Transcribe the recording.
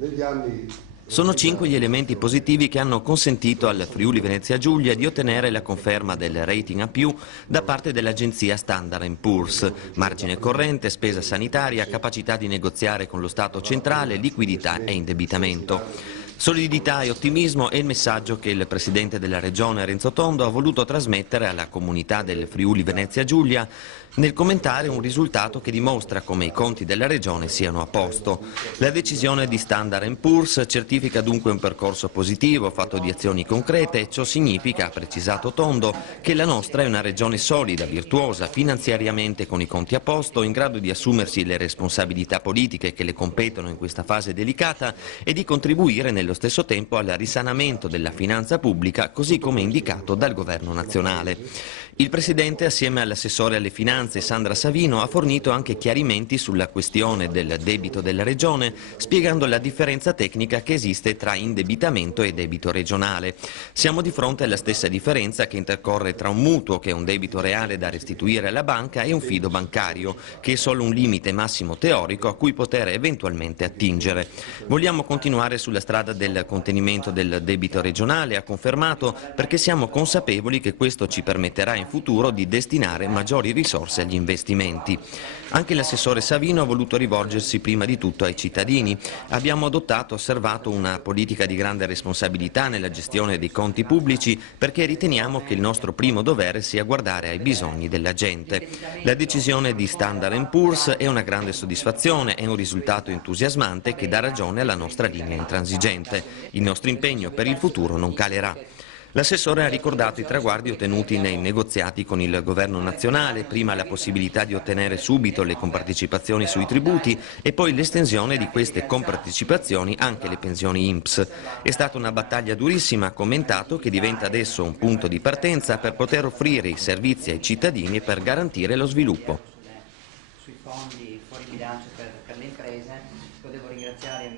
negli anni. Sono 5 gli elementi positivi che hanno consentito al Friuli Venezia Giulia di ottenere la conferma del rating A+ da parte dell'agenzia Standard & Poor's: margine corrente, spesa sanitaria, capacità di negoziare con lo Stato centrale, liquidità e indebitamento. Solidità e ottimismo è il messaggio che il Presidente della Regione Renzo Tondo ha voluto trasmettere alla comunità del Friuli Venezia Giulia nel commentare un risultato che dimostra come i conti della Regione siano a posto. La decisione di Standard & Poor's certifica dunque un percorso positivo, fatto di azioni concrete, e ciò significa, ha precisato Tondo, che la nostra è una Regione solida, virtuosa, finanziariamente con i conti a posto, in grado di assumersi le responsabilità politiche che le competono in questa fase delicata e di contribuire nello stesso tempo al risanamento della finanza pubblica, così come indicato dal Governo nazionale. Il Presidente, assieme all'assessore alle finanze Sandra Savino, ha fornito anche chiarimenti sulla questione del debito della Regione, spiegando la differenza tecnica che esiste tra indebitamento e debito regionale. Siamo di fronte alla stessa differenza che intercorre tra un mutuo, che è un debito reale da restituire alla banca, e un fido bancario, che è solo un limite massimo teorico a cui poter eventualmente attingere. Vogliamo continuare sulla strada del contenimento del debito regionale, ha confermato, perché siamo consapevoli che questo ci permetterà in futuro di destinare maggiori risorse agli investimenti. Anche l'assessore Savino ha voluto rivolgersi prima di tutto ai cittadini. Abbiamo adottato, osservato, una politica di grande responsabilità nella gestione dei conti pubblici, perché riteniamo che il nostro primo dovere sia guardare ai bisogni della gente. La decisione di Standard & Poor's è una grande soddisfazione, è un risultato entusiasmante che dà ragione alla nostra linea intransigente. Il nostro impegno per il futuro non calerà. L'assessore ha ricordato i traguardi ottenuti nei negoziati con il Governo nazionale, prima la possibilità di ottenere subito le compartecipazioni sui tributi e poi l'estensione di queste compartecipazioni anche alle pensioni INPS. È stata una battaglia durissima, ha commentato, che diventa adesso un punto di partenza per poter offrire i servizi ai cittadini e per garantire lo sviluppo. Sui fondi fuori bilancio per le imprese, devo ringraziare